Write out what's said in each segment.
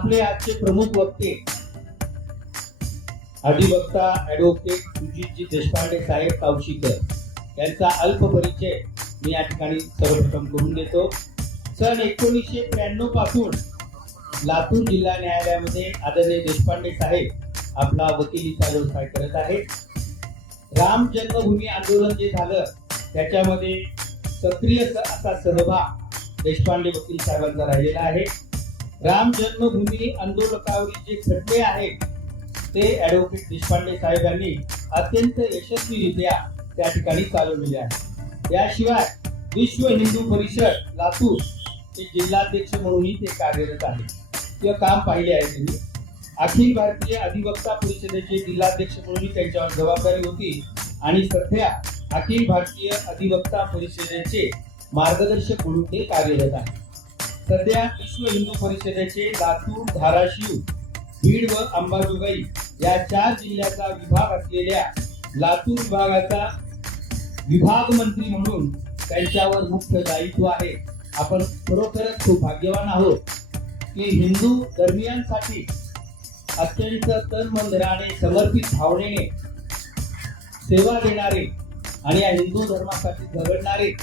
आपले आजचे प्रमुख वक्ते अधिवक्ता ॲडव्होकेट सुजितजी देशपांडे साहेब कावशीकर यांचा अल्प परिचय मी या ठिकाणी सर्वप्रथम करून देतो. सन 1993 पासून लातूर जिल्हा न्यायालयामध्ये आदरणीय देशपांडे साहेब आपला वकिलीचा व्यवसाय करत आहेत. राम जन्मभूमी आंदोलन जे झालं त्याच्यामध्ये सक्रिय असा सहभाग देशपांडे वकील साहेबांचा राहिलेला आहे. राम जन्मभूमी आंदोलकावरील जे खटले आहेत ते ॲडव्होकेट देशपांडे साहेबांनी अत्यंत यशस्वीरित्या त्या ठिकाणी चालवलेले आहे. याशिवाय विश्व हिंदू परिषद लातूर ते जिल्हाध्यक्ष म्हणूनही ते कार्यरत आहे किंवा काम पाहिले आहे त्यांनी. अखिल भारतीय अधिवक्ता परिषदेचे जिल्हाध्यक्ष म्हणूनही त्यांच्यावर जबाबदारी होती आणि सध्या अखिल भारतीय अधिवक्ता परिषदेचे मार्गदर्शक म्हणून ते कार्यरत आहे. सध्या विश्व हिंदू परिषदेचे लातूर, धाराशिव, बीड व अंबाजोगाई या 4 जिल्ह्याचा विभाग असलेल्या लातूर विभागाचा विभाग मंत्री म्हणून त्यांच्यावर मुख्य दायित्व आहे. आपण खरोखरच खूप भाग्यवान आहोत की हिंदू धर्मियांसाठी अत्यंत तन मन धनाने समर्पित भावनेने सेवा देणारे आणि या हिंदू धर्मासाठी झगडणारे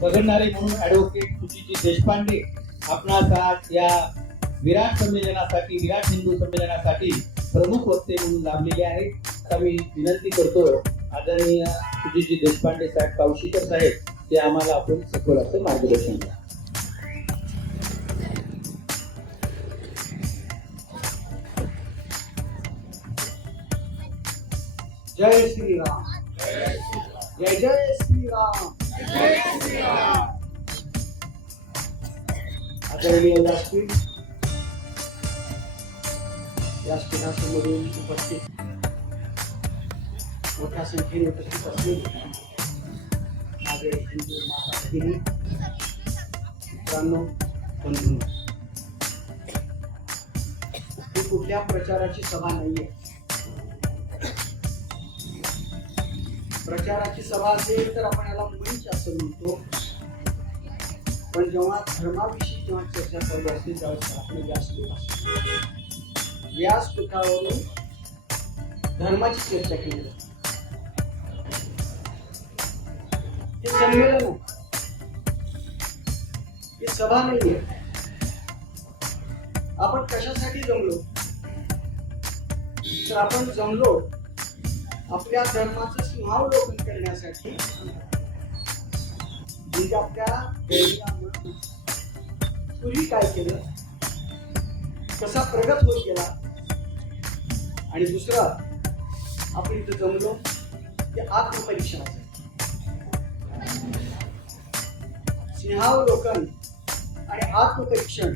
म्हणून ॲडव्होकेट सुजितजी देशपांडे आपणास आज या विराट हिंदू संमेलनासाठी प्रमुख वक्ते म्हणून लाभलेले आहेत. आता मी विनंती करतो आदरणीय सुजितजी देशपांडे साहेब कावशीकर साहेब ते आम्हाला आपण सखोल असं मार्गदर्शन द्या. जय श्रीराम. जय जय श्रीराम. आदरणीय व्यासपीठ, व्यासपीठासमोरील उपस्थित मोठ्या संख्येने उपस्थित असलेले माझे हिंदू माता भगिनी, मित्रांनो, बंधूंनो, ही कुठल्या प्रचाराची सभा नाहीये. प्रचाराची सभा असेल तर आपण याला मंच असं म्हणतो, पण जेव्हा धर्माविषयी चर्चा चालू असते त्यावेळेस आपण व्यासपीठ असतो. व्यासपीठावरून धर्माची चर्चा केली जाते. हे संमेलन ही सभा नाहीये. आपण कशासाठी जमलो तर आपण जमलो आपल्या धर्माचं सिंहावलोकन करण्यासाठी. म्हणजे आपल्या दैनिकामध्ये पूर्वी काय केलं, कसा प्रगत होत गेला, आणि दुसरं आपण इथं जमलो ते आत्मपरीक्षणाचं सिंहावलोकन आणि आत्मपरीक्षण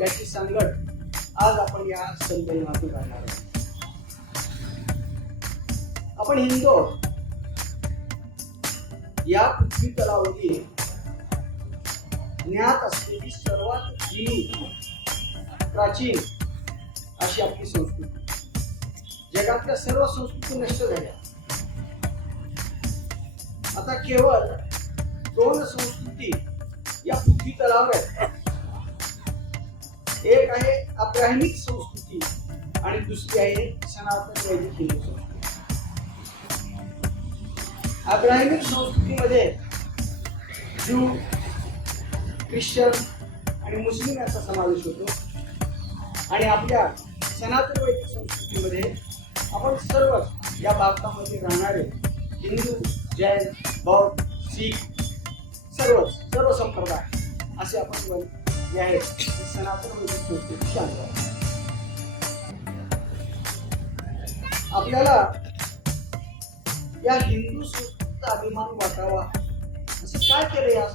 याची सांगड आज आपण या संमेलनातून करणार आहोत. आपण हिंदू या पृथ्वी तलावरील ज्ञात असलेली सर्वात जुनी प्राचीन अशी आपली संस्कृती. जगातल्या सर्व संस्कृती नष्ट झाल्या. आता केवळ 2 संस्कृती या पृथ्वी तलावर आहेत. एक आहे अब्राह्मिक संस्कृती आणि दुसरी आहे सनातन वैदिक हिंदू संस्कृती. अब्राह्मिक संस्कृतीमध्ये ज्यू, ख्रिश्चन आणि मुस्लिम यांचा समावेश होतो, आणि आपल्या सनातन वैदिक संस्कृतीमध्ये आपण सर्वच या भारतामध्ये राहणारे हिंदू, जैन, बौद्ध, शीख सर्व संप्रदाय असे आपण जे आहेत सनातन वैदिक संस्कृतीशी आणतो. आपल्याला या हिंदू संस्कृतीचा अभिमान वाटावा असं काय केलं या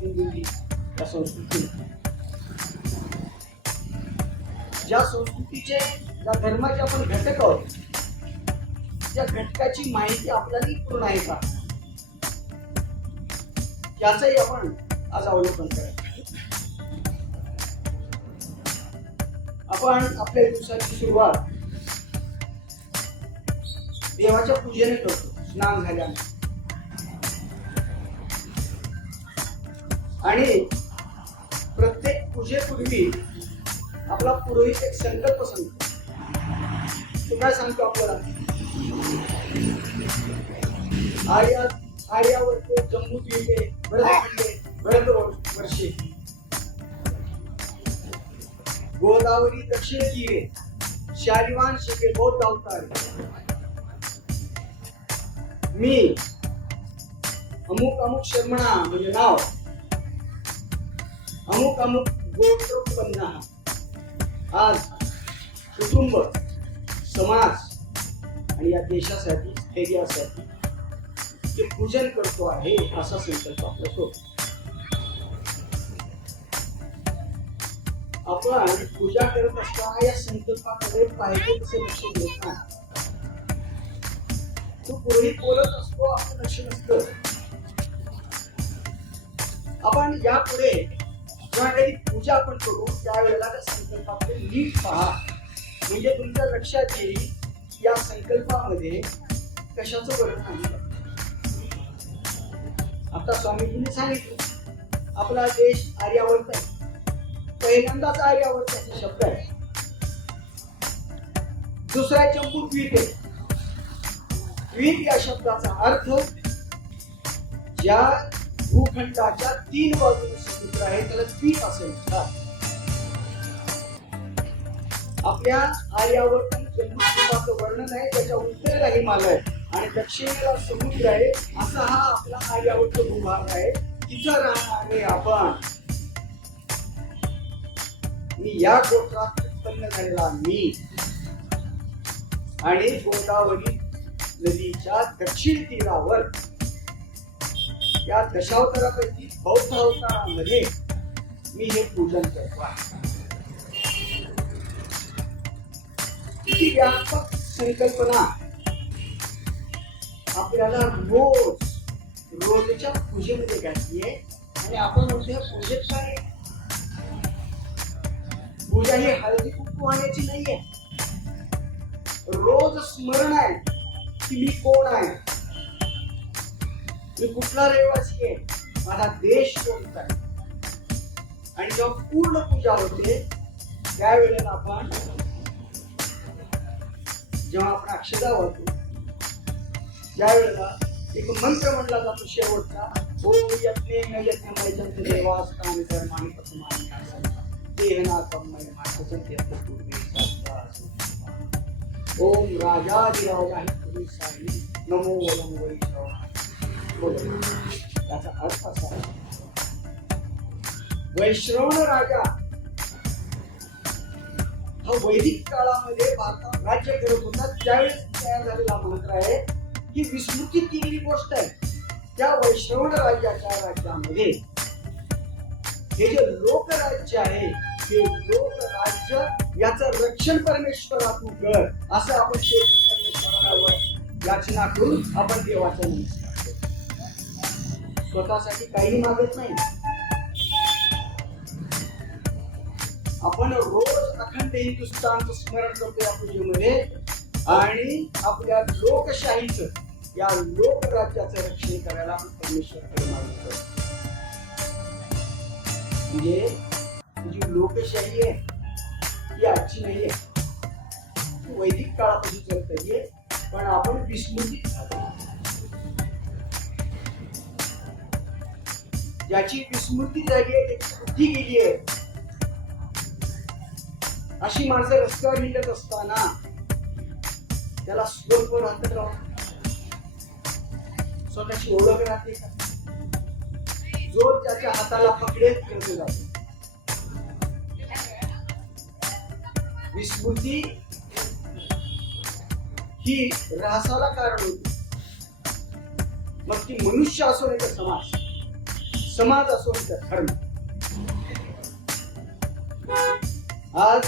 हिंदूंनी, या संस्कृतीने. ज्या संस्कृतीचे, ज्या धर्माचे आपण घटक आहोत त्या घटकाची माहिती आपल्याला पूर्ण आहे का याचंही आपण आज अवलोकन करायचं. आपण आपल्या दिवसाची सुरुवात देवाच्या पूजेने करतो. स्नान झाल्याने आणि प्रत्येक पूजेपूर्वी आपला पुरोहित एक संकल्प सांगतो. तो काय सांगतो आपल्याला? आर्यावर्ते जम्बूद्वीपे भरतवर्षे गोदावरी दक्षिण तीरे शालिवान शिके बौद्ध अवतार. मी अमुक अमुक शर्मणा म्हणजे नाव, अमुक अमुक गोत्रोत्पन्न आज कुटुंब, समाज आणि या देशासाठी, स्थैर्यासाठी ते पूजन करतो आहे असा संकल्प आपला सोबत. आपण पूजा करत असताना या संकल्पाकडे पाहिजे तसे लक्ष देत नाही. तो पुरोहित बोलत असतो, आपण लक्ष नसतं. आपण यापुढे जेव्हा काही पूजा आपण करू त्यावेळेला त्या संकल्पाकडे नीट पहा, म्हणजे तुमच्या लक्षात येईल या संकल्पामध्ये कशाचं वर्णन आहे. आता स्वामीजींनी सांगितलं आपला देश आर्यावर्त आहे. पहिल्यांदाच आर्यावर्ताचा शब्द आहे. दुसरा जम्बूद्वीप आहे. द्वीप या शब्दाचा अर्थ ज्या भूखंडाच्या 3 बाजूने समुद्र आहे त्याला द्वीप असे म्हणतात. आपल्या आर्यावर्त जम्बूद्वीपाचं वर्णन आहे. त्याच्या उत्तरेला हिमालय आणि दक्षिणेला समुद्र आहे. असा हा आपला आर्यावर्त भूभाग आहे. तिथं राहणारे आपण, मी या गोत्रात उत्पन्न झालेला मी आणि गोदावरी नदीच्या दक्षिण तीरावर या दशावतारापैकी बौद्ध अवतारामध्ये मी हे पूजन करतो आहे. किती व्यापक संकल्पना आपल्याला रोजच्या पूजेमध्ये घातलीये. आणि आपण म्हणतो पूजेत काय, पूजा ही हळदी कुंकू आणण्याची नाहीये. रोज स्मरण आहे की मी कोण आहे, मी कुठला रहिवासी आहे, माझा देश कोणता आहे. आणि जेव्हा पूर्ण पूजा होते त्यावेळेला आपण जेव्हा आपण अक्षता वाहतो त्यावेळेला एक मंत्र म्हणला जातो शेवटचा, ओम यज्ञे न यज्ञमय जंत देवास्तानि धर्माणि प्रथमानि आसन् तेहना तन्मय मातसंते पूर्वे सत्ता. ओम राजाधिराजा साई नमो वलम वैश्रवण. त्याचा अर्थ असा आहे, वैश्रवण राजा हा वैदिक काळामध्ये भारतात राज्य करत होता त्यावेळेस तयार झालेला मंत्र आहे की विस्मृती केलेली गोष्ट आहे. त्या वैश्रवण राज्याच्या राज्यामध्ये हे जे लोकराज्य आहे ते लोकराज्य याचं रक्षण परमेश्वरा तू कर असं आपण शेवटी परमेश्वरावर याचना करून आपण देवाचा नमस्कार करतो. स्वतःसाठी काही मागत नाही. आपण रोज अखंड हिंदुस्थानचं स्मरण करतो या पूजेमध्ये आणि आपल्या लोकशाहीचं, या लोकराज्याचं रक्षण करायला आपण परमेश्वराकडे मागतो. म्हणजे जी लोकशाही आहे ती आजची नाहीये, वैदिक काळापासून चालत आहे. पण आपण विस्मृतीत झालो. ज्याची विस्मृती झाली आहे, त्याची बुद्धी गेली आहे, अशी माणसं रस्त्यावर हिंडत असताना त्याला स्वल्प राहत का, स्वतःची ओळख राहते का? जो त्याच्या हाताला पकडेल करतो जातो. विस्मृती ही ऱ्हासाला कारण होती. मग ती मनुष्य असो नाही तर समाज, समाज असो नाही तर धर्म. आज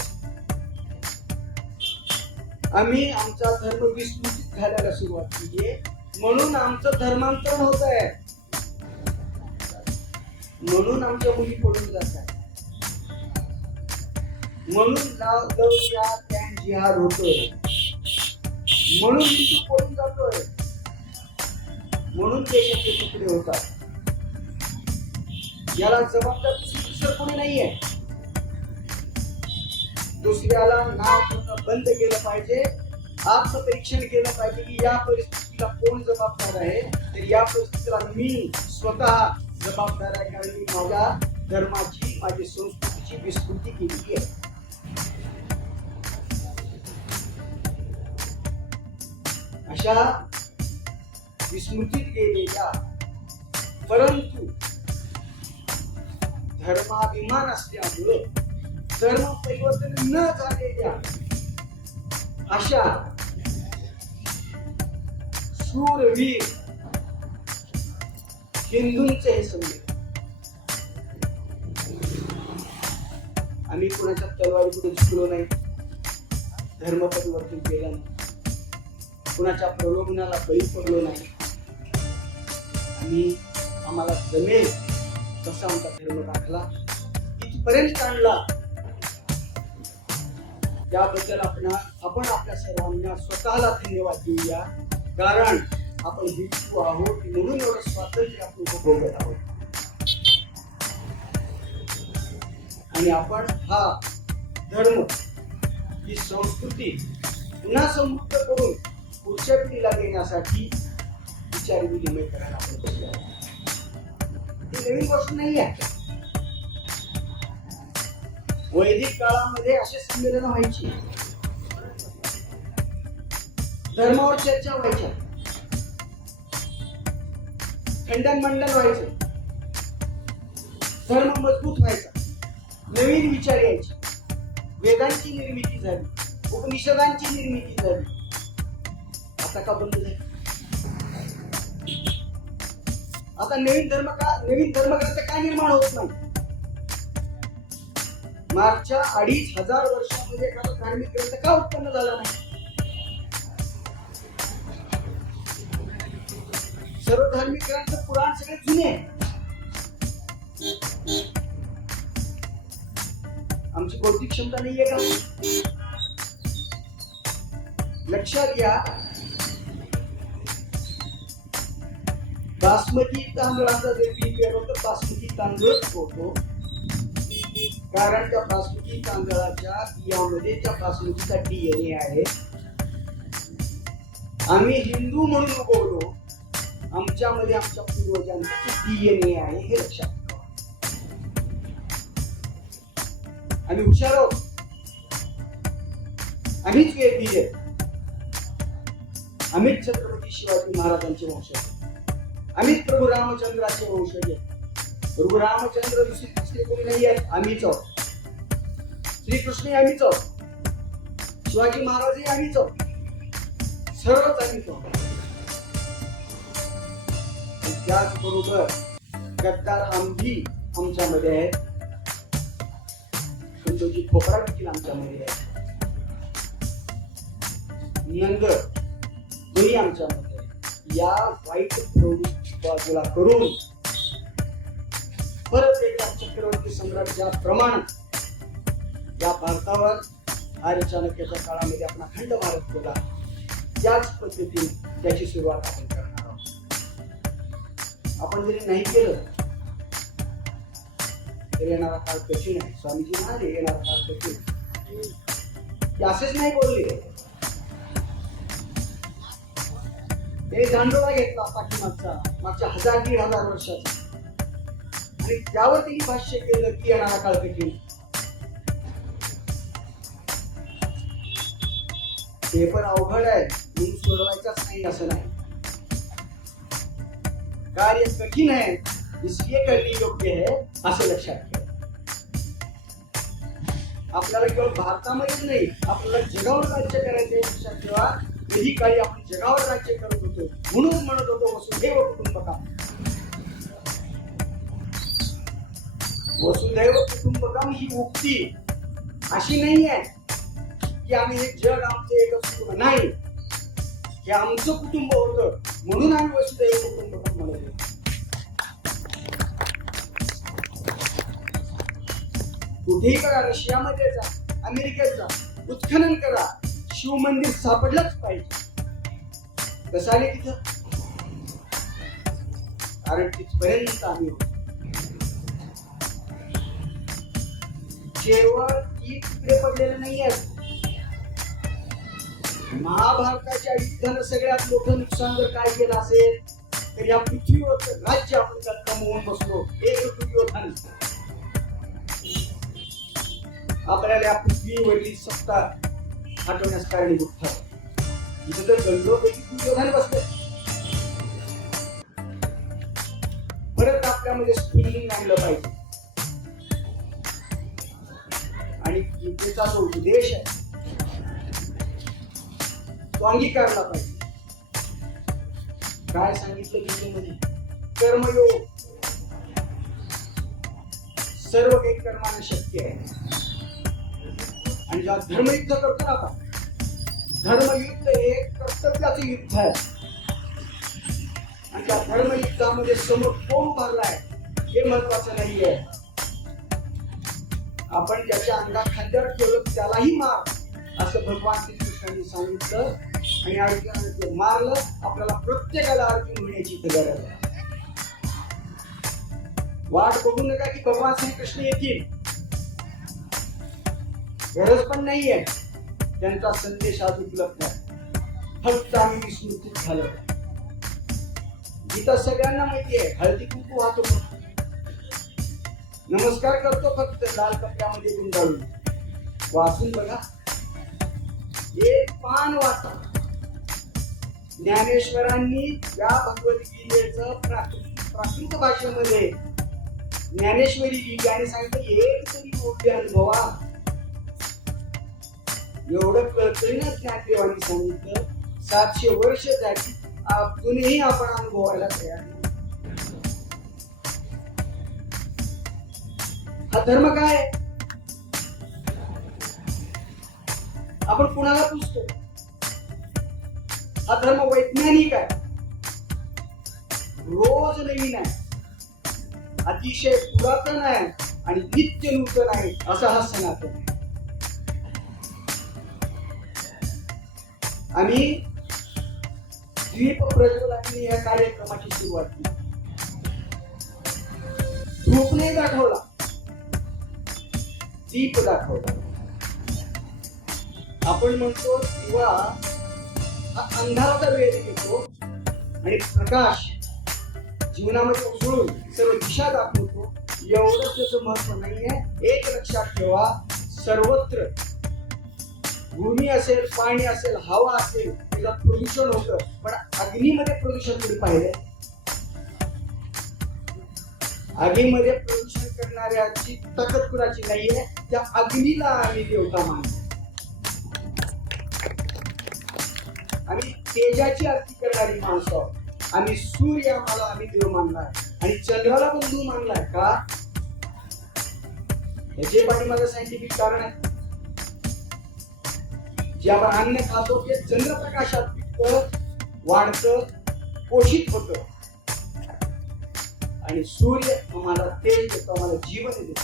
आम्ही आमचा धर्म विस्मृतीत घालायला सुरुवात केली आहे, म्हणून आमचं धर्मांतरण होत आहे, म्हणून आमच्या मुली पडून जात आहेत, म्हणून लव या कॅन जिहाद होतोय, म्हणून हिंदू पडून जातोय, म्हणून देशाचे तुकडे होतात. याला जबाबदार दुसरं कोणी नाहीये. दुसऱ्याला नाव ठेवणं बंद केलं पाहिजे. आत्मपरीक्षण केलं पाहिजे की या परिस्थितीला कोण जबाबदार आहे. तर या परिस्थितीला मी स्वतः जबाबदार आहे, कारण मी माझ्या धर्माची, माझी संस्कृतीची विस्मृती केलेली आहे. अशा विस्मृतीत गेलेल्या परंतु धर्माभिमान असल्यामुळं धर्म परिवर्तन न झालेल्या अशा शूरवीर हिंदूंचे हे संदेश. आम्ही कुणाच्या तलवारीपुढे झुकलो नाही, धर्म परिवर्तन केलं नाही, कुणाच्या प्रलोभनाला बळी पडलो नाही. आम्ही आम्हाला जमेल तसा आमचा धर्म राखला, इथपर्यंत आणला. त्याबद्दल आपण आपल्या सर्वांना स्वतःला धन्यवाद देऊया, कारण आपण हिंदू आहोत म्हणून एवढं स्वातंत्र्य आपण उपभोगत आहोत. आणि आपण हा धर्म, ही संस्कृती पुन्हा समृद्ध करून पुढच्या पिढीला देण्यासाठी विचार विनिमय करायला आपण बसलो आहोत. ही नवीन गोष्ट नाही आहे. वैदिक काळामध्ये असे संमेलन व्हायची, धर्मावर चर्चा व्हायच्या, खंडन मंडन व्हायचं, धर्म मजबूत व्हायचा, नवीन विचार यायचे, वेदांची निर्मिती झाली, उपनिषदांची निर्मिती झाली. आता का बंद झाली? आता नवीन धर्मग्रंथ का निर्माण होत नाही? मागच्या 2500 वर्षामध्ये एखादा धार्मिक ग्रंथ का उत्पन्न झाला नाही? सर्व धार्मिक ग्रंथ पुराण सगळे जुने. आमची बौद्धिक क्षमता नाहीये का? लक्षात घ्या, बासमती तांदळाचा जर पीक पेरलं तर बासमती तांदूळच होतो, कारण त्या बासमती तांदळाच्या बियामध्ये त्या बासमतीचा DNA आहे. आम्ही हिंदू म्हणून उगवलो, आमच्यामध्ये आमच्या पूर्वजांचा DNA आहे, हे लक्षात ठेवा. आम्ही हुशार आहोत, आम्हीच वेळी आहेत, आम्हीच छत्रपती शिवाजी महाराजांचे वंशज, आम्हीच प्रभू रामचंद्राचे वंशज आहेत. प्रभू रामचंद्र दुसरे कोणी नाही आहेत, आम्हीच आहोत. श्रीकृष्ण आम्हीच आहोत, शिवाजी महाराज आम्हीच आहोत, सर्वच आम्हीच आहोत. त्याचबरोबर गद्दार आम्ही आमच्यामध्ये आहेत, संतोषी खोपरा देखील आमच्यामध्ये आहे, नंद दोन्ही आमच्यामध्ये आहे. या वाईट प्रवृत्ती बाजूला करून परत एकदा चक्रवर्ती सम्राज्याप्रमाणे या भारतावर आर्य चाणक्याच्या काळामध्ये आपला खंड भारत केला, त्याच पद्धतीने त्याची सुरुवात आपण करणार आहोत. आपण जरी नाही केलं तर येणारा काळ कठीण आहे. स्वामीजी म्हणाले येणारा काळ कठीण. ते असेच नाही बोलले, ते दांडोळा घेतला पाठीमागचा, मागच्या 1000-1500 वर्षाचा, आणि त्यावर त्यांनी भाष्य केलं की येणारा काळ कठीण. ते पण अवघड आहे म्हणून सोडवायचाच नाही असं नाही. कार्य कठीण है इसलिए करणे योग्य है असं लक्षात ठेवा. आपल्याला केवळ भारतामध्येच नाही, आपल्याला जगावर राज्य करायचे लक्षात ठेवा. कधी काळी आपण जगावर राज्य करत होतो म्हणून म्हणत होतो वसुधैव कुटुंबकम. वसुधैव कुटुंबकम ही उक्ती अशी नाही आहे की आम्ही हे जग आमचं एकच कुटुंब नाही, हे आमचं कुटुंब होतं म्हणून आम्ही वसुधैव कुटुंबकम म्हणतो. कुठेही करा, रशियामध्ये जा, अमेरिकेत जा, उत्खनन करा, शिव मंदिर सापडलंच पाहिजे. कसं आले तिथं? कारण तिथपर्यंत आम्ही केवळ ती तिकडे पडलेलं नाहीये. महाभारताच्या युद्धानं सगळ्यात मोठं नुकसान जर काय केलं असेल तर या पृथ्वीवरचं राज्य आपण कमवून बसलो. एक दुर्योधन आपल्याला या पृथ्वीवरील सत्ता हटवण्यास कारणीभूत ठरला. इथं तर गंडोपैकी दुर्योधन बसले. परत आपल्यामध्ये स्फुल्लिंग आणलं पाहिजे आणि गीतेचा जो उद्देश आहे तो अंगीकारला पाहिजे. काय सांगितलं गीतेमध्ये? कर्मयोग. सर्व काही कर्माने शक्य आहे. आणि जेव्हा धर्मयुद्ध करतो ना आपण, धर्मयुद्ध हे कर्तव्याचं युद्ध आहे. आणि त्या धर्मयुद्धामध्ये समोर कोण उभारलाय हे महत्वाचं नाहीये. आपण ज्याच्या अंगा खांद्यावर ठेवलं त्यालाही मार असं भगवान श्रीकृष्णांनी सांगितलं. आणि अर्जुनाने ते मारलं. आपल्याला प्रत्येकाला अर्जुन होण्याची गरज आहे. वाट बघू नका की भगवान श्रीकृष्ण येतील. गरज पण नाहीये. त्यांचा संदेश आज उपलब्ध आहे. फक्त आम्ही विस्मृतीत झालो. गीता सगळ्यांना माहिती आहे. हळदी कुंकू वाहतो, नमस्कार करतो फक्त लाल कपड्यामध्ये गुंडाळून. वाचून बघा, एक पान वाचा. ज्ञानेश्वरांनी या भगवद्गीतेचं प्राकृत भाषेमध्ये ज्ञानेश्वरी लिहिली आणि सांगितलं एक तरी मोठे अनुभवा. एवढं कळतंय ना ज्ञानदेवांनी सांगितलं. 700 वर्ष झाली अजूनही आपण अनुभवायला तयार नाही. हा धर्म काय? आपण कुणाला पुजतो? हा धर्म वैज्ञानिक आहे, रोज नवीन आहे, अतिशय पुरातन आहे आणि नित्य नूतन आहे. असा हा सनातन आहे. आम्ही दीप प्रज्वलनाने या कार्यक्रमाची सुरुवात केली. धूप नाही दाखवला, दीप दाखवला. आपण म्हणतो दिवा हा अंधाराचा वेळ घेतो आणि प्रकाश जीवनामध्ये उजळून सर्व दिशा दाखवतो. एवढंच त्याचं महत्व नाहीये. एक लक्षात ठेवा, सर्वत्र भूमी असेल, पाणी असेल, हवा असेल, त्याच्यात प्रदूषण होतं. पण अग्नीमध्ये प्रदूषण कधी पाहिलंय? अग्नीमध्ये प्रदूषण करणाऱ्याची ताकद कुणाची नाहीये. त्या अग्नीला आम्ही देवता मानतो. आम्ही तेजाची आरती करणारी माणसं आहोत. आम्ही सूर्याला आम्ही देव मानलाय आणि चंद्राला बंधू मानलाय का? याचे पाठीमागे सायंटिफिक कारण आहे. जे आपण अन्न खातो ते चंद्रप्रकाशात पिकतं, वाढतं, पोषित होतं. आणि सूर्य आम्हाला तेज देतो, आम्हाला जीवन देतो.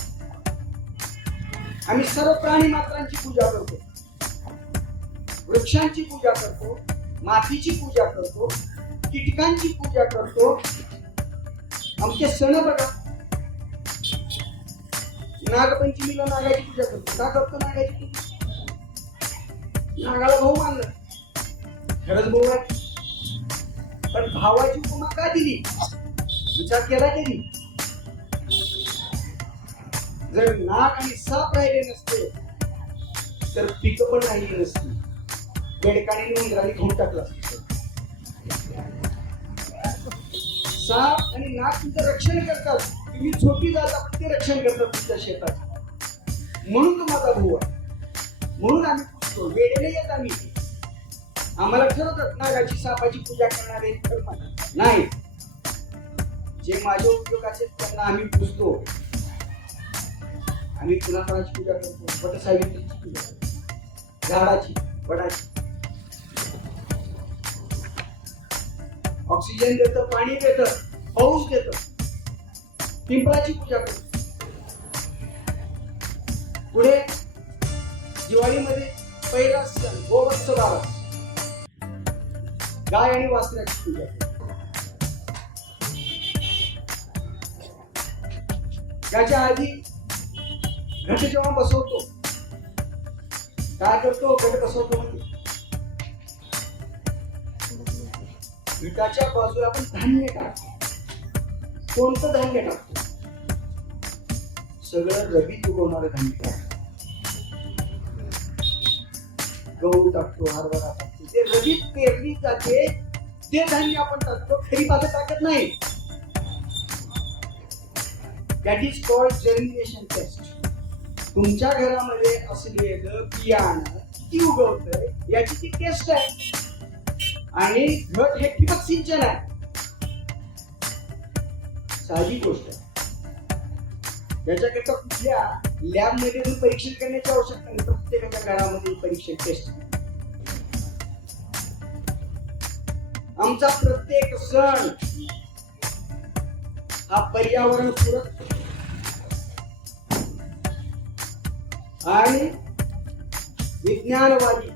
आम्ही सर्व प्राणी मात्रांची पूजा करतो, वृक्षांची पूजा करतो, मातीची पूजा करतो, कीटकांची पूजा करतो. आमचे सण बघा, नागपंचमीला नागाची पूजा करतो. का करतो नागाची पूजा? नागाला भाऊ मानलं, खरंच भाऊ आहे. पण भावाची उपमा का दिली? विचार केला कधी? जर नाग आणि साप राहिले नसते तर पिकं पण राहिली नसती. बेडकाने उंदराने घेऊन टाकला. साप आणि नाग तुमचं रक्षण करतात. तुम्ही झोपी जाता पण ते रक्षण करतात तुमच्या शेतात. म्हणून तुम्हाला भाऊ आहे. म्हणून आम्ही पुजतो. वेळेला येत आम्ही. आम्हाला ठरवतात नागाची सापाची पूजा करणारे नाही. जे माझ्या उपयोगाचे त्यांना आम्ही पुजतो. आम्ही कुणाची पूजा करतो? वटसावित्रीची पूजा करतो, झाडाची, वडाची. ऑक्सिजन देतं, पाणी देतं, पाऊस देतं. पिंपळाची पूजा करतो. पुढे दिवाळीमध्ये पहिला सण गोवत्स बारस, गाय आणि वासराची पूजा करतो. त्याच्या आधी घट जेव्हा बसवतो काय करतो घट बसवतो म्हणजे विटाच्या बाजूला आपण धान्य टाकतो. कोणतं धान्य टाकतो? सगळं रबीत उगवणारं धान्य टाकतो. गहू टाकतो, हरभरा टाकतो, ते रबीत पेरली जाते ते धान्य आपण टाकतो, खरीपाचं टाकत नाही. That is called germination test. तुमच्या घरामध्ये असलेलं बियाणं किती उगवतंय याची ती टेस्ट आहे. आणि घट हे ठिबक सिंचन आहे. साधी गोष्ट आहे. याच्याकरता कुठल्या लॅब मध्ये परीक्षण करण्याची आवश्यकता नाही. प्रत्येकाच्या घरामध्ये परीक्षण टेस्ट. आमचा प्रत्येक सण हा पर्यावरण पूरक आणि विज्ञानवादी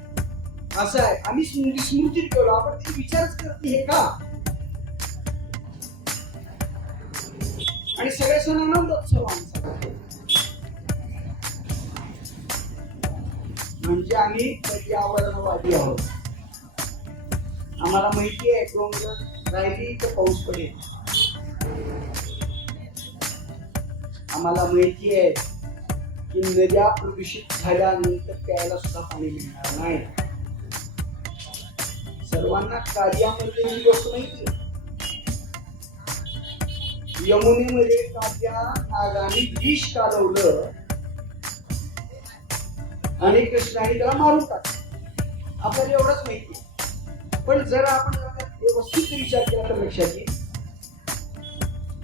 असं आहे. आम्ही स्मृतीत गेलो, आपण ते विचारच करत हे का. आणि सगळे सण आनंदोत्सव आमचा, म्हणजे आम्ही पर्यावरणवादी आहोत. आम्हाला माहिती आहे डोंगर राहिली तर पाऊस पडेल. आम्हाला माहिती आहे की नद्या प्रदूषित झाल्यानंतर प्यायला सुद्धा पाणी मिळणार नाही. सर्वांना कार्यामध्ये ही गोष्ट माहिती आहे. यमुनेमध्ये काव्या नागाने विष कालवलं आणि कृष्णाने त्याला मारून टाकलं. आपल्याला एवढंच माहिती आहे. पण जर आपण व्यवस्थित विचार केला तर लक्षात येईल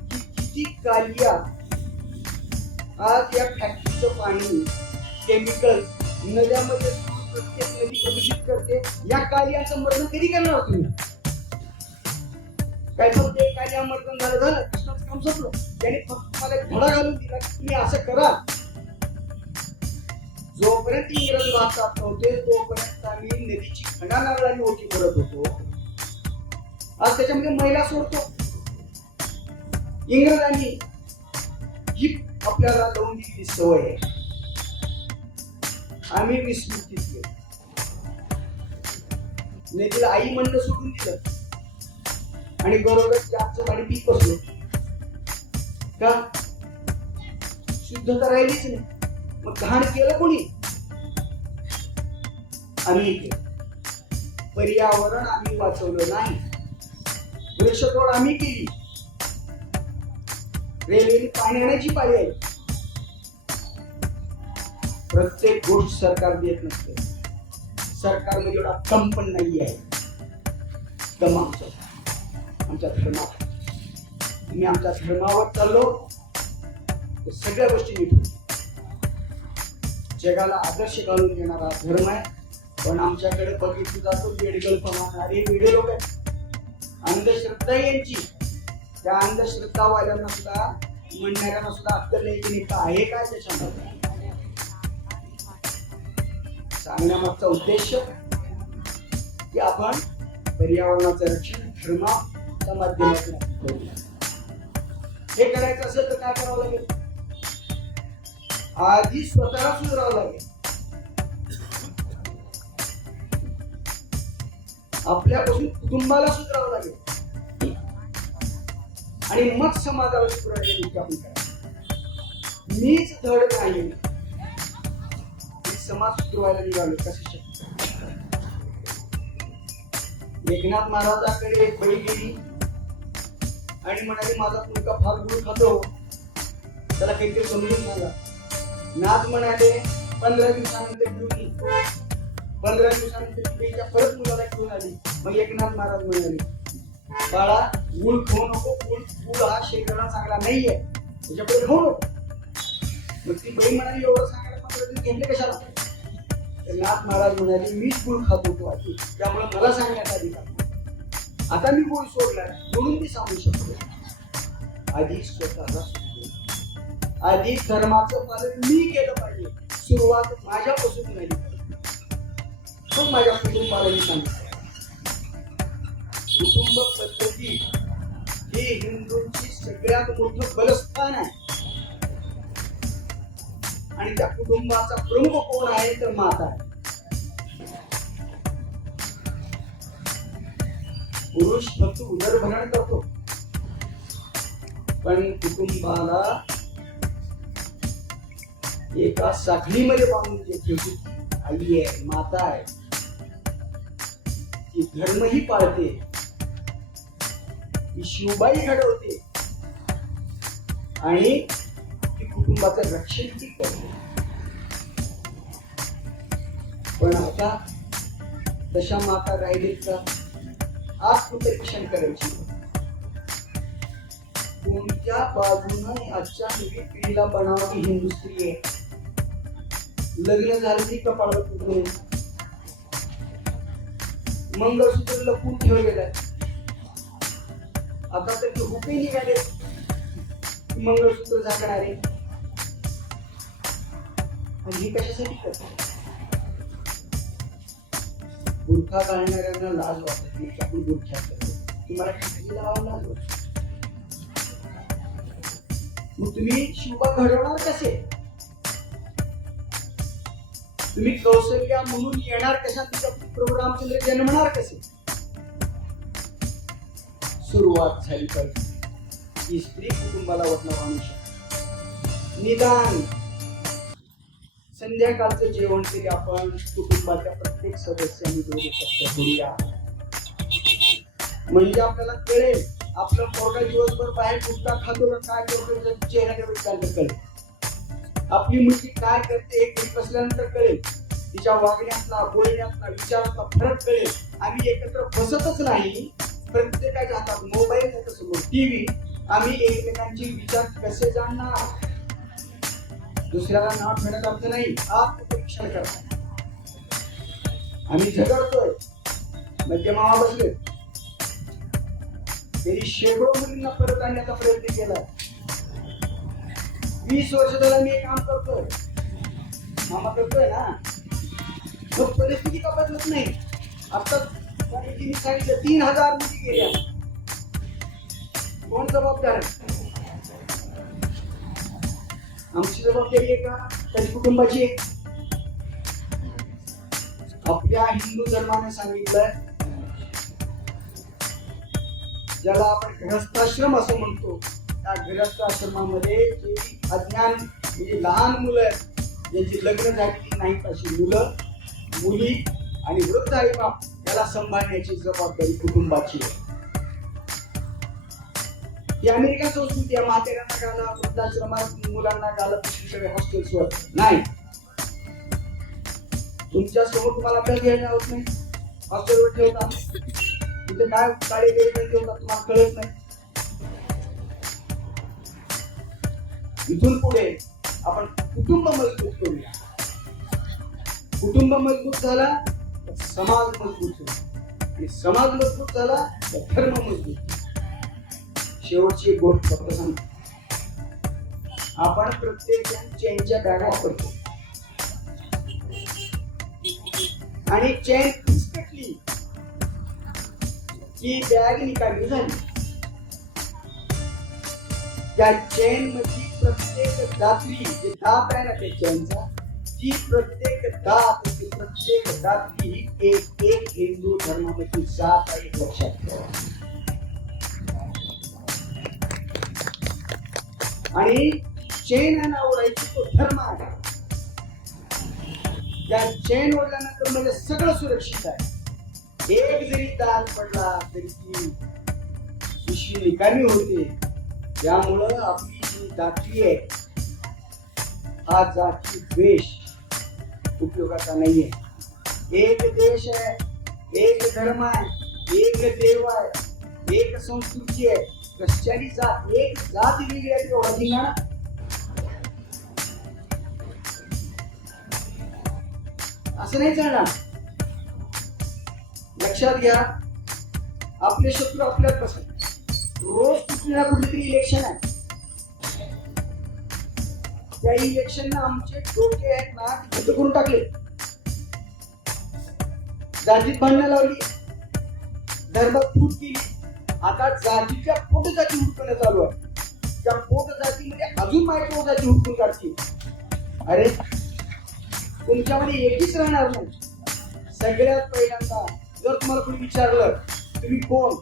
की किती कालिया आज या फॅक्टरीचं पाणी केमिकल नद्यामध्ये प्रत्येक नदी प्रदूषित करते. या कालियाचं मरण कधी करणार तुम्ही? काय फक्त कालिया मर्दन झालं कृष्णाचं काम संपलं. त्याने फक्त तुम्हाला एक धडा घालून दिला की तुम्ही असं करा. जोपर्यंत इंग्रज भारतात नव्हते तोपर्यंत आम्ही नदीची खडा नारळाने ओटी भरत होतो. आज त्याच्यामध्ये महिला सोडतो. इंग्रजांनी ही आपल्याला लावून दिलेली सवय आहे. आम्ही विस्मृतीत गेलो. नदीला आई म्हणणं सोडून दिलं आणि बरोबर जास्त पाणी पीक बसलो का. शुद्धता राहिलीच नाही. मग घाण केलं कोणी? आम्ही केलं. पर्यावरण आम्ही वाचवलं नाही. वृक्षतोड आम्ही केली. रेल्वेने पाणी आणायची पाळी आहे. प्रत्येक गोष्ट सरकार देत नसते. सरकारमध्ये एवढा कम पण नाही आहे. कम आमच्या धर्मात. आम्ही आमच्या धर्मावर चाललो तर सगळ्या गोष्टी नीट होतील. जगाला आदर्श घालून देणारा धर्म आहे. पण आमच्याकडे बघितलं जातो मेडिकल प्रमाणारे वेगळे लोक आहेत. अंधश्रद्धा यांची. त्या अंधश्रद्धावाल्यांना सुद्धा म्हणणाऱ्यांना सुद्धा अक्कल नाही आहे काय त्याच्यामध्ये. सांगण्यामागचा उद्देश की आपण पर्यावरणाचं रक्षण धर्माच्या माध्यमातून करूया. हे करायचं असेल तर काय करावं लागेल? आधी स्वतःला सुधारावं लागेल. आपल्यापासून कुटुंबाला सुधारावं लागेल आणि मग समाजाला सुधारायला आपण करायचं. मीच धड नाही समाज सुधारायला निघालो कसे शक्य. एकनाथ महाराजांकडे एक बाई गेली आणि म्हणाली माझा मुलगा फार गुळ खातो, त्याला काहीतरी समजून सांगा. नाथ म्हणाले 15 दिवसानंतर घेऊन ये. 15 दिवसानंतर तिच्या परत मुलाला घेऊन आली. मग एकनाथ महाराज म्हणाले बाळा गुळ खाऊ नको. गुळ हा शरीराला चांगला नाहीये, त्याच्यापुढे खाऊ नको. मग ती बाई म्हणाली एवढं सांगायला 15 दिवस घेतले कशाला? नाथ महाराज म्हणाले मीच गुळ खात होतो आधी, त्यामुळे मला सांगण्यात आधी का. आता मी गुळ सोडलाय म्हणून मी सांगू शकतो. आधी स्वतःला सुधार. आधी धर्माचं पालन मी केलं पाहिजे. सुरुवात माझ्यापासून झाली पाहिजे. मग माझ्या कुटुंबाला मी सांगितलं. कुटुंब पद्धती ही हिंदूंची सगळ्यात मोठं बलस्थान आहे. आणि त्या कुटुंबाचा प्रमुख कोण आहे तर माता आहे. पुरुष फक्त उदरभरण करतो, पण कुटुंबाला एका साखळीमध्ये बांधून जे ठेवते, आई आहे, माता आहे, ती धर्मही पाळते, ती शिवबाई घडवते आणि ती कुटुंबाचं रक्षणही करते. पण आता तशा माता राहिलेत का? आत्मपरीक्षण करायची. कोणत्या बाजूनं आजच्या नवीन पिढीला बनावटी हिंदू स्त्री आहे? लग्न झालं तरी कपाळावर कुठून मंगळसूत्र लपून ठेवलेलं आहे. आता तर ते हुके निघाले मंगळसूत्र झाकणारे. आणि हे कशासाठी करतात? बुरखा घालणाऱ्यांना लाज वाटत नाही की आपण बुरख्या करतो. तुम्हाला काही लावायला लाज वाटत. मग तुम्ही शिवबा घडवणार कसे? तुम्ही कौशल्या म्हणून येणार कशा? तुमचा प्रभू रामचंद्र जन्मणार कसे? सुरुवात झाली पाहिजे. ही स्त्री कुटुंबाला वाटणार मनुष्य. निदान संध्याकाळचं जेवण तरी आपण कुटुंबाच्या प्रत्येक सदस्यांनी करूया. म्हणजे आपल्याला कळेल आपलं पोरगा दिवसभर बाहेर कुठला खातो, काय करतो, चेहऱ्याकडे चालतं कळेल. आपली मुलगी काय करते हे घरी बसल्यानंतर कळेल. तिच्या वागण्यातला, बोलण्यातला, विचारातला फरक कळेल. आम्ही एकत्र बसतच नाही, प्रत्येकाच्या हातात मोबाईल, त्याच्यासमोर टीव्ही. आम्ही एकमेकांचे विचार कसे जाणणार? दुसऱ्याला नाव ठेवण्यात अर्थ नाही. आत्मपरीक्षण करा. आम्ही झगडतोय, मध्य मामा बसले, त्यांनी शेकडो मुलींना परत आणण्याचा प्रयत्न केला. 20 वर्ष झालं मी हे काम करतोय, मामा करतोय ना. मग परिस्थिती का बदलत नाही? आता तिने सांगितलं 3000 मुली गेल्या. कोण जबाबदार? आमची जबाबदारी आहे का? त्याची कुटुंबाची आहे. आपल्या हिंदू धर्माने सांगितलंय, ज्याला आपण गृहस्थाश्रम असं म्हणतो, त्या गृहस्थाश्रमामध्ये जे अज्ञान म्हणजे लहान मुलं ज्यांची लग्न झालेली नाहीत अशी मुलं, मुली आणि वृद्ध आई बाप याला सांभाळण्याची जबाबदारी कुटुंबाची आहे. ही अमेरिका संस्कृती आहे. म्हाताऱ्यांना घाला, वृद्धाश्रमात मुलांना घाला, दुसरीकडे हॉस्टेल्सवर नाही. तुमच्या समोर तुम्हाला अभ्यास घ्यायला होत नाही, हॉस्टेलवर ठेवता. तिथे काय काळे वेगळे ठेवतात तुम्हाला कळत नाही. इथून पुढे आपण कुटुंब मजबूत करूया. कुटुंब मजबूत झाला तर समाज मजबूत होईल, आणि समाज मजबूत झाला तर धर्म मजबूत होईल. शेवटची एक गोष्ट फक्त सांगतो. आपण प्रत्येक जण चेनच्या बॅगा वापरतो, आणि चेन फिसकटली की बॅग निकामी झाली. त्या चेन मध्ये प्रत्येक दात्री, जे दात आहे ना त्या चेनचा, ती प्रत्येक दात, प्रत्येक दात्री ही एक हिंदू धर्मामध्ये जात आहे, लक्षात ठेवा. आणि चेन आहे ना ओढायची, तो धर्म आहे. त्या चेन ओढल्यानंतर म्हणजे सगळं सुरक्षित आहे. एक जरी दात पडला तरी ती पिशवी निकामी होते. त्यामुळं आपली जी दाती आहे, हा जाती द्वेष उपयोगाचा नाहीये. एक देश आहे, एक धर्म आहे, एक देव आहे, एक संस्कृती आहे. कशाची जात, एक जात वेगळी आहे, एवढा धिंगाणा. असं नाही चालणार. लक्षात घ्या, आपले शत्रू आपल्यात बसत. रोज कुठली ना कुठली तरी इलेक्शन आहे. त्या इलेक्शन आमचे डोके आहेत ना खत करून टाकले. जातीत भांडणं लावली, धर्मात फूट केली. आता जातीच्या पोट जाती हुडकणं चालू आहे. त्या पोट जातीमध्ये अजून मायक्रो जाती हुडकून काढतील. अरे तुमच्यामध्ये एकच राहणार नाही. सगळ्यात पहिल्यांदा जर तुम्हाला कोणी विचारलं तुम्ही कोण,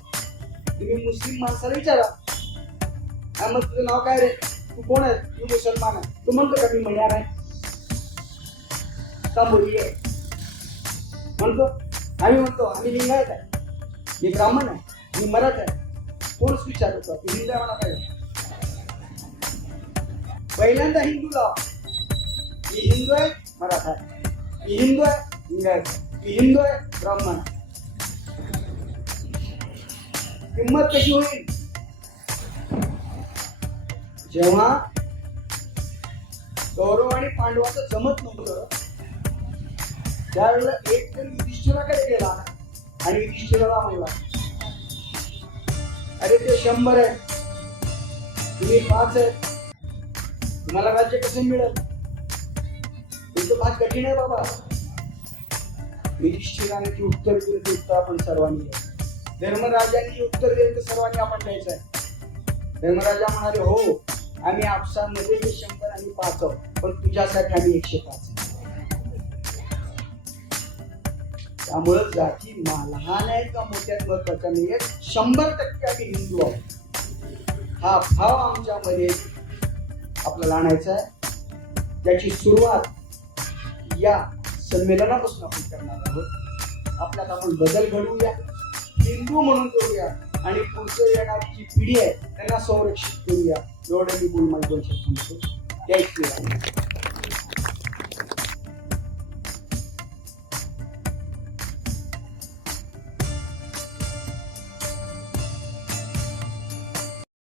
मुस्लिम माणसाला विचारा, हा मग तुझं नाव काय रे, तू कोण आहे, तू मुसलमान आहे, तू म्हणतो का मी मण्यार आहे, का मुलगी आहे म्हणतो, आम्ही म्हणतो आम्ही लिंगायत आहे, मी ब्राह्मण आहे, मी मराठ आहे, कोणच विचारतो तू हिंदू आहे म्हणा काय. पहिल्यांदा हिंदू लाव, मी हिंदू आहे मराठा आहे, मी हिंदू आहे लिंगायत आहे, मी हिंदू आहे ब्राह्मण आहे. किंमत कशी होईल जेव्हा कौरव आणि पांडवाचं जमत नव्हतं, त्यावेळेला एक जण युधिष्ठिराकडे गेला आणि युधिष्ठिराला म्हणला, अरे ते 100 आहे, तुम्ही 5 आहे, तुम्हाला राज्य कसं मिळेल, तुमचं फार कठीण आहे बाबा. युधिष्ठिराने ती उत्तर दिली, ते उत्तर आपण सर्वांनी द्यायचं. धर्मराजांनी उत्तर दिलं तर सर्वांनी आपण द्यायचं आहे. धर्मराजा म्हणाले, हो आम्ही आपसामध्ये 100 आणि 5 आहोत, पण तुझ्यासाठी आम्ही 105. त्यामुळं जाती लहान आहे का मोठ्यात महत्वाच्या नाही आहेत, 100% आम्ही हिंदू आहोत. हा भाव आमच्यामध्ये आपल्याला आणायचा आहे. त्याची सुरुवात या संमेलनापासून आपण करणार आहोत. आपल्यात आपण बदल घडवूया, हिंदू म्हणून करूया आणि पुढचं येणारी जी पिढी आहे त्यांना संरक्षित करूया. एवढं मी बोलून माझे 2 शब्द सांगतो. जय श्रीराम.